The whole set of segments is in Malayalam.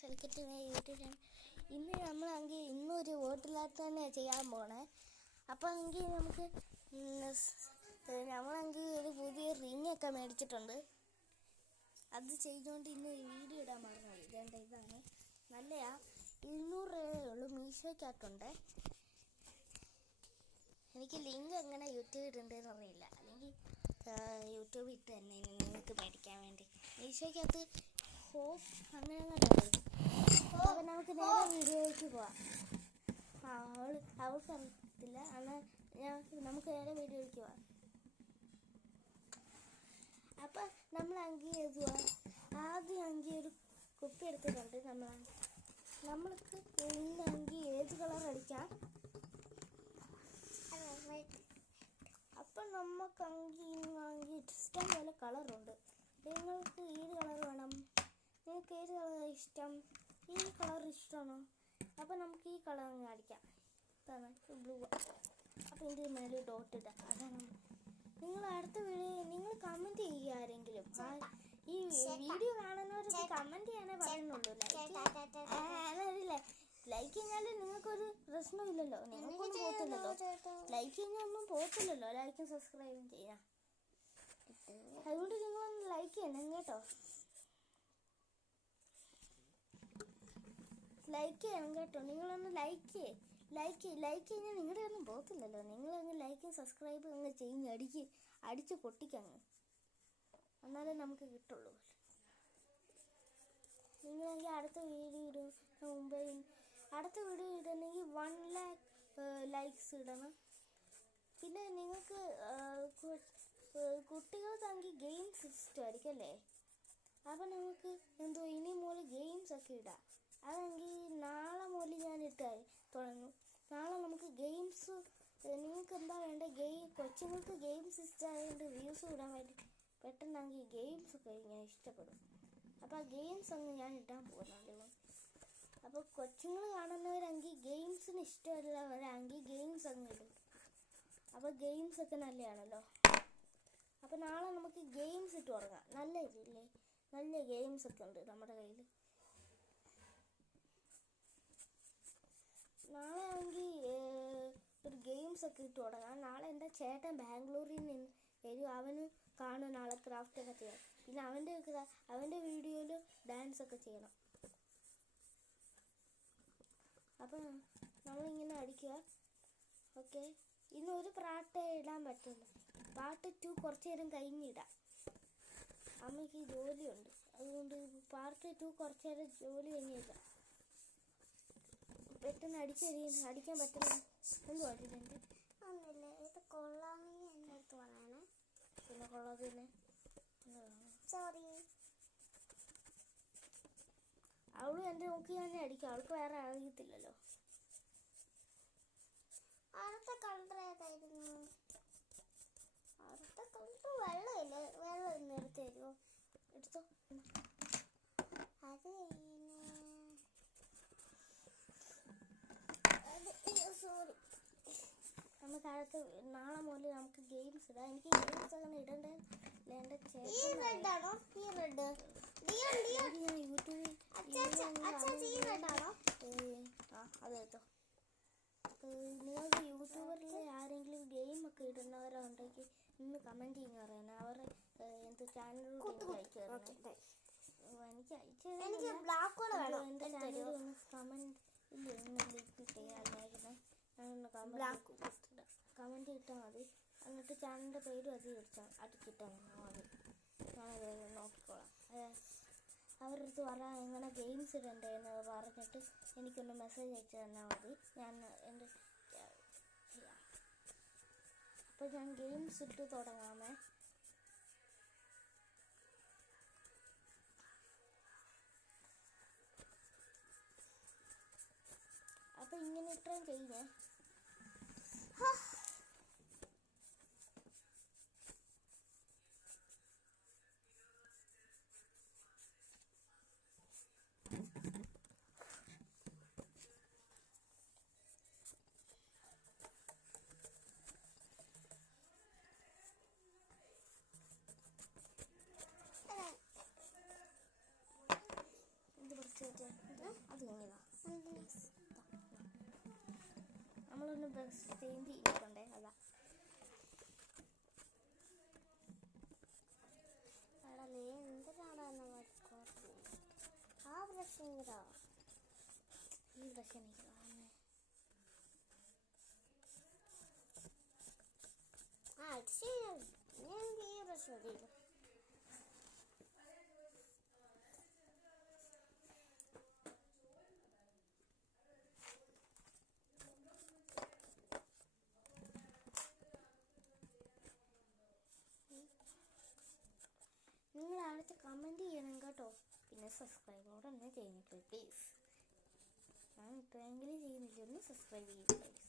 സെലിക്കറ്റ് യൂട്യൂബ് ചാനൽ. ഇന്ന് നമ്മളെങ്കിൽ ഇന്നൊരു വോട്ടിലാട്ട് തന്നെ ചെയ്യാൻ പോണേ. അപ്പോൾ എങ്കിൽ നമുക്ക് നമ്മളെങ്കിൽ ഒരു പുതിയ റിങ്ങൊക്കെ മേടിച്ചിട്ടുണ്ട്. അത് ചെയ്തുകൊണ്ട് ഇന്ന് വീഡിയോ ഇടാൻ മറന്നു. ഇതാണ് നല്ലയാ. 200 രൂപയേ ഉള്ളൂ. മീഷോയ്ക്കകത്തുണ്ട്. എനിക്ക് ലിങ്ക് എങ്ങനെ യൂട്യൂബ് ഇടേണ്ടതെന്ന് അറിയില്ല. അല്ലെങ്കിൽ യൂട്യൂബ് ഇട്ട് തന്നെ നിങ്ങൾക്ക് മേടിക്കാൻ വേണ്ടി. മീഷോയ്ക്കകത്ത് അങ്ങനെ അപ്പോൾ നമുക്ക് നേരെ വീഡിയോയ്ക്ക് പോവാം. അവൾക്ക് അറിയത്തില്ല. എന്നാൽ നമുക്ക് നേരെ വീഡിയോയ്ക്ക് പോവാം. അപ്പം നമ്മളെങ്കിൽ ആദ്യം എങ്കിൽ ഒരു കുപ്പി എടുത്തിട്ടുണ്ട്. നമ്മൾക്ക് ഇന്നെങ്കിൽ ഏത് കളർ അടിക്കാം. അപ്പം നമുക്കെങ്കിൽ ഇഷ്ടം പോലെ കളറുണ്ട്. നിങ്ങൾക്ക് ഏത് കളർ വേണം? നിങ്ങൾക്ക് ഏത് കളർ ഇഷ്ടം? ഈ കളർ ഇഷ്ടമാണോ? അപ്പം നമുക്ക് ഈ കളർ അങ്ങ് അടിക്കാം. ബ്ലൂ. അപ്പം ഇതിൻ്റെ മേലെ ഡോട്ട് ഇടാം. അതാണ് നിങ്ങൾ അടുത്ത വീഡിയോ നിങ്ങൾ കമൻറ്റ് ചെയ്യുക. ആരെങ്കിലും ഈ വീഡിയോ കാണുന്നവർക്ക് കമൻറ്റ് ചെയ്യാനേ പറയുന്നുള്ളൂ. ലൈക്ക് കഴിഞ്ഞാൽ നിങ്ങൾക്കൊരു പ്രശ്നമില്ലല്ലോ. നിങ്ങൾക്കൊന്നും പോകത്തില്ലല്ലോ. ലൈക്ക് കഴിഞ്ഞാൽ ഒന്നും പോകത്തില്ലല്ലോ. ലൈക്കും സബ്സ്ക്രൈബും ചെയ്യാം. അതുകൊണ്ട് നിങ്ങളൊന്ന് ലൈക്ക് ചെയ്യണം കേട്ടോ. ലൈക്ക് ചെയ്യണം കേട്ടോ. നിങ്ങളൊന്ന് ലൈക്ക് കഴിഞ്ഞാൽ നിങ്ങളുടെ ഒന്നും പോകത്തില്ലല്ലോ. നിങ്ങളങ്ങ് ലൈക്കും സബ്സ്ക്രൈബും അങ്ങ് ചെയ്ഞ്ഞ് അടിച്ച് പൊട്ടിക്കങ്ങ്. എന്നാലേ നമുക്ക് കിട്ടുള്ളൂ. നിങ്ങളെങ്കിൽ അടുത്ത വീഡിയോ ഇടണമെങ്കിൽ 1 lakh ലൈക്സ് ഇടണം. പിന്നെ നിങ്ങൾക്ക് കുട്ടികൾക്കാണെങ്കിൽ ഗെയിംസ് ഇഷ്ടമായിരിക്കും അല്ലേ? അപ്പം നമുക്ക് ഇനി മുതൽ ഗെയിംസ് ഒക്കെ ഇടാം. അതെങ്കിൽ നാളെ മുതൽ ഞാൻ തുടങ്ങും. നാളെ നമുക്ക് ഗെയിംസ് നിങ്ങൾക്ക് എന്താ വേണ്ടത്? കൊച്ചുങ്ങൾക്ക് ഗെയിംസ് ഇഷ്ടമായതുകൊണ്ട് വ്യൂസ് ഇടാൻ വേണ്ടി പെട്ടെന്നെങ്കിൽ ഗെയിംസ് ഒക്കെ ഞാൻ ഇഷ്ടപ്പെടും. അപ്പോൾ ആ ഗെയിംസ് അങ്ങ് ഞാൻ ഇടാൻ പോകുന്നുണ്ട്. അപ്പോൾ കൊച്ചുങ്ങൾ കാണുന്നവരെങ്കിൽ ഗെയിംസിന് ഇഷ്ടമുള്ളവരാണെങ്കിൽ ഗെയിംസ് അങ്ങ് ഇടും. അപ്പോൾ ഗെയിംസ് ഒക്കെ നല്ലതാണല്ലോ. അപ്പോൾ നാളെ നമുക്ക് ഗെയിംസ് ഇട്ട് തുടങ്ങാം. നല്ല ഗെയിംസ് ഒക്കെ ഉണ്ട് നമ്മുടെ കയ്യിൽ. നാളെ ആണെങ്കിൽ ഒരു ഗെയിംസ് ഒക്കെ ഇട്ട് തുടങ്ങാം. നാളെ എൻ്റെ ചേട്ടൻ ബാംഗ്ലൂരിൽ നിന്ന് വരും. അവന് കാണും നാളെ ക്രാഫ്റ്റ് ഒക്കെ ചെയ്യാം. പിന്നെ അവൻ്റെ വീഡിയോയിൽ ഡാൻസ് ഒക്കെ ചെയ്യണം. അപ്പം നമ്മളിങ്ങനെ അടിക്കുക. ഓക്കെ, ഇന്നൊരു പാട്ട് ഇടാൻ പറ്റില്ല. പാർട്ട് 2 കുറച്ച് നേരം കഴിഞ്ഞിടാം. അമ്മയ്ക്ക് ജോലിയുണ്ട്. അതുകൊണ്ട് പാർട്ട് 2 കുറച്ച് നേരം ജോലി കഴിഞ്ഞിടാം. പെട്ടെന്ന് അടിക്കാൻ പറ്റില്ല. എന്ത് പാട്ടിട്ടുണ്ട്? ഒന്നുമില്ല. ഇത് കൊള്ളാമെങ്കിൽ എൻ്റെ അടുത്ത് പറയണേ. പിന്നെ കൊള്ളാതെ സോറി. അവള് എൻ്റെ നോക്കി തന്നെ അടിക്കും. അവൾക്ക് വേറെ അറിയത്തില്ലല്ലോ. അടുത്ത കളർ ഏതായിരുന്നു? അടുത്ത കളർ വെള്ളമില്ല. വെള്ളം ഇന്ന് എടുത്ത് തരുമോ? എടുത്തോ. സോറി. നമുക്ക് നാളെ മുതൽ നമുക്ക് ഗെയിംസ് ഇടാം. എനിക്ക് ഗെയിംസ് അങ്ങനെ ഇടണ്ടേ. എൻ്റെ ചേട്ടൻ അതെടുത്തോ. നിങ്ങൾക്ക് യൂട്യൂബറിൽ ആരെങ്കിലും ഗെയിം ഒക്കെ ഇടുന്നവരുണ്ടെങ്കിൽ ഇന്ന് കമൻറ്റ് ചെയ്യുന്ന പറയണേ. അവർ എന്ത് ചാനലിലൂടെ എനിക്ക് അയച്ചു തരണം. എനിക്ക് ഒന്ന് കമൻറ്റ് കമൻറ്റ് ഇട്ടാൽ മതി. എന്നിട്ട് ചാനലിൻ്റെ പേരും അടിച്ചിട്ടാൽ മതി. ഞാനത് നോക്കിക്കോളാം. അവരുടെ അടുത്ത് പറയാം എങ്ങനെ ഗെയിംസ് ഇടണ്ടേന്ന് പറഞ്ഞിട്ട് എനിക്കൊന്ന് മെസ്സേജ് അയച്ചു തന്നാൽ മതി. ഞാൻ എൻ്റെ ചെയ്യാം. അപ്പോൾ ഞാൻ ഗെയിംസ് ഇട്ട് തുടങ്ങാമേ. അപ്പോൾ ഇങ്ങനെ ഇത്രയും കഴിഞ്ഞേ. ഇത് അത് നമ്മളൊന്ന് ബ്രഷ് ചേഞ്ച് ചെയ്തിട്ടുണ്ടേ. അതാ നീ എന്തിനാണ് ആ ബ്രഷ് എങ്കിലോ ഈ ബ്രഷ് എനിക്ക് കാണുന്നേ. ഈ ബ്രഷ് മതി. നിങ്ങൾ അടുത്ത് കമൻറ്റ് ചെയ്യണം കേട്ടോ. പിന്നെ സബ്സ്ക്രൈബോടെ ഒന്ന് ചെയ്തിട്ട് പ്ലീസ്. ഞാൻ ഇത്രയെങ്കിലും ചെയ്യുന്നില്ല. ഒന്ന് സബ്സ്ക്രൈബ് ചെയ്യും പ്ലീസ്.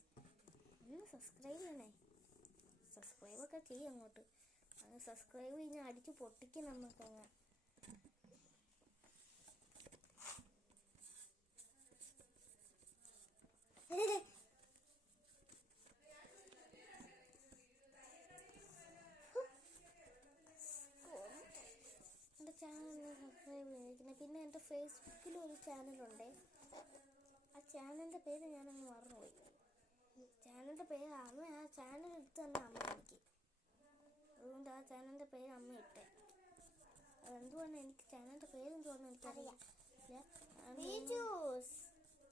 ഒന്ന് സബ്സ്ക്രൈബ് ചെയ്യണേ. സബ്സ്ക്രൈബൊക്കെ ചെയ്യും അങ്ങോട്ട്. അത് സബ്സ്ക്രൈബ് കഴിഞ്ഞാൽ അടിച്ച് പൊട്ടിക്കും നമുക്കങ്ങ്. എൻ്റെ ചാനൽ സബ്സ്ക്രൈബ് ചെയ്തിരിക്കുന്നത്. പിന്നെ എൻ്റെ ഫേസ്ബുക്കിലും ഒരു ചാനലുണ്ട്. ആ ചാനലിൻ്റെ പേര് ഞാനങ്ങ് മറന്നുപോയി. ചാനലിൻ്റെ പേര് അമ്മ ആ ചാനൽ എടുത്ത് തന്നെ അമ്മ എനിക്ക്. അതുകൊണ്ട് ആ ചാനലിൻ്റെ പേര് അമ്മ ഇട്ടേ. അതെന്തുകൊണ്ട് എനിക്ക് ചാനലിൻ്റെ പേര് എന്തുകൊണ്ട് എനിക്കറിയാം.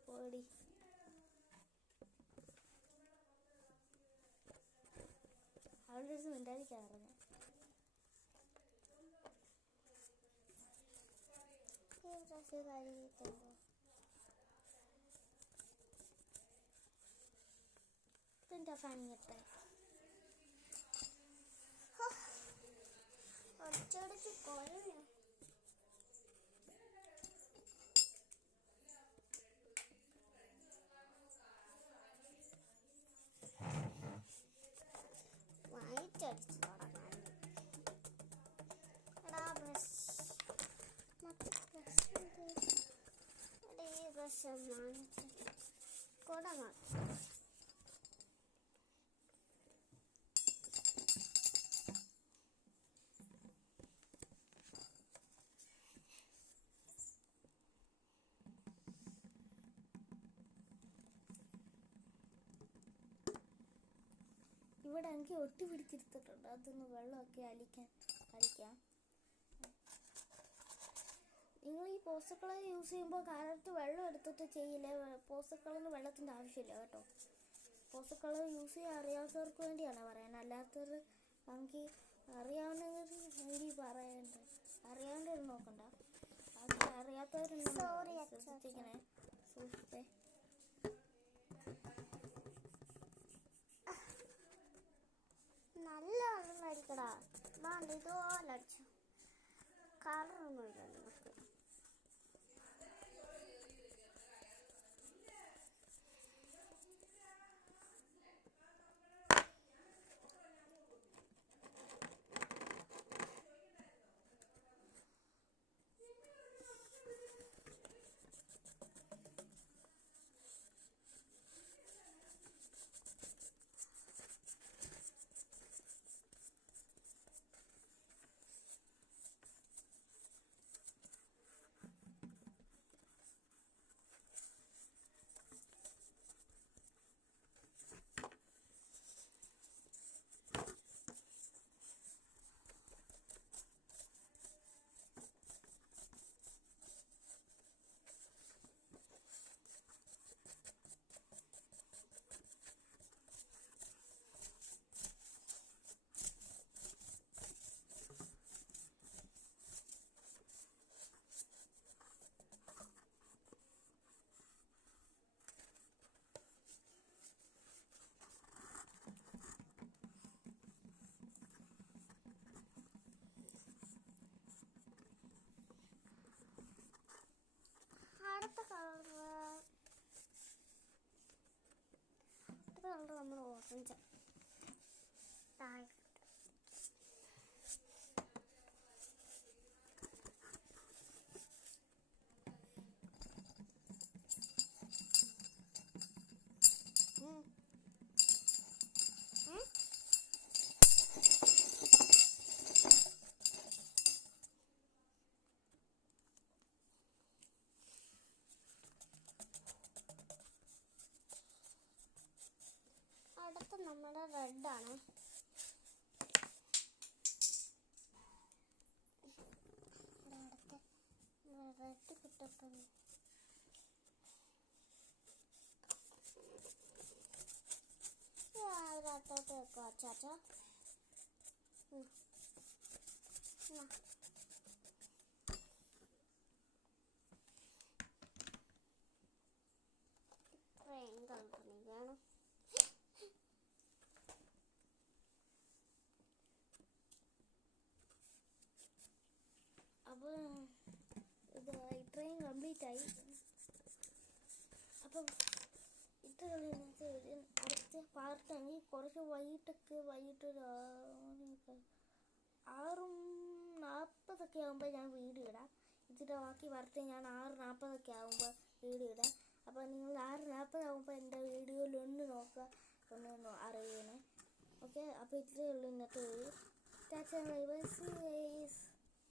പോടി അവളുടെ അടുത്ത് മിണ്ടാതിരിക്കാൻ പറഞ്ഞു. എന്താ ഫാനിട്ടെ ഒറ്റടിച്ച് കൊഴയോ. വൈറ്റടിച്ച് തുടങ്ങാൻ എടാ ബ്രഷ് മറ്റേ ബ്രഷ് എടാ ഈ ബ്രഷ് മാറ്റി കുട മാറ്റി. ഇവിടെ എനിക്ക് ഒട്ടി പിടിച്ചിരുത്തിട്ടുണ്ട്. അതൊന്ന് വെള്ളമൊക്കെ അലിക്കാം. നിങ്ങൾ ഈ പോസ്റ്റർ കളർ യൂസ് ചെയ്യുമ്പോൾ കാലത്ത് വെള്ളം എടുത്തിട്ട് ചെയ്യില്ലേ. പോസ്റ്റർ കളറിന് വെള്ളത്തിൻ്റെ ആവശ്യമില്ല കേട്ടോ. പോസ്റ്റർ കളർ യൂസ് ചെയ്യാൻ അറിയാത്തവർക്ക് വേണ്ടിയാണ് പറയുന്നത്. അല്ലാത്തവർ എനിക്ക് അറിയാവുന്നവർ എനിക്ക് പറയണ്ട. അറിയാണ്ടവർ നോക്കണ്ട. അറിയാത്തവരുണ്ടെന്ന് ശ്രദ്ധിക്കണേ. സൂക്ഷിച്ചേ. നല്ല വെള്ളം അടിക്കടാ. വേണ്ട ഇതുപോലെ അടിച്ചു. കളറൊന്നും ഇല്ല നമുക്ക്. അടുത്ത കളർ നമ്മൾ ഓറഞ്ച് താഴെ അടുത്ത നമ്മുടെ റെഡാണ്. റെഡ് കിട്ടപ്പം അതിനകത്തോട്ട് വെക്കുക ചാച്ചാ. ഇത്രയും കളിക്കണം. അപ്പോൾ ഇത് ഇത്രയും കംപ്ലീറ്റ് ആയി. അപ്പം ഇത്ര കളിനകത്ത് അടുത്ത പാർട്ടാണെങ്കിൽ കുറച്ച് വൈകിട്ടൊരു 6:40 ആകുമ്പോൾ ഞാൻ വീഡിയോ ഇടാം. ഇതിൻ്റെ ബാക്കി വാർത്ത ഞാൻ 6:40 ആകുമ്പോൾ വീഡിയോ ഇടാം. അപ്പോൾ നിങ്ങൾ 6:40 ആകുമ്പോൾ എൻ്റെ വീഡിയോയിലൊന്ന് നോക്കുക, ഒന്ന് അറിയണേ. ഓക്കെ, അപ്പോൾ ഇത്രയേ ഉള്ളൂ ഇന്നത്തെ video. Tata bye bye, see you guys.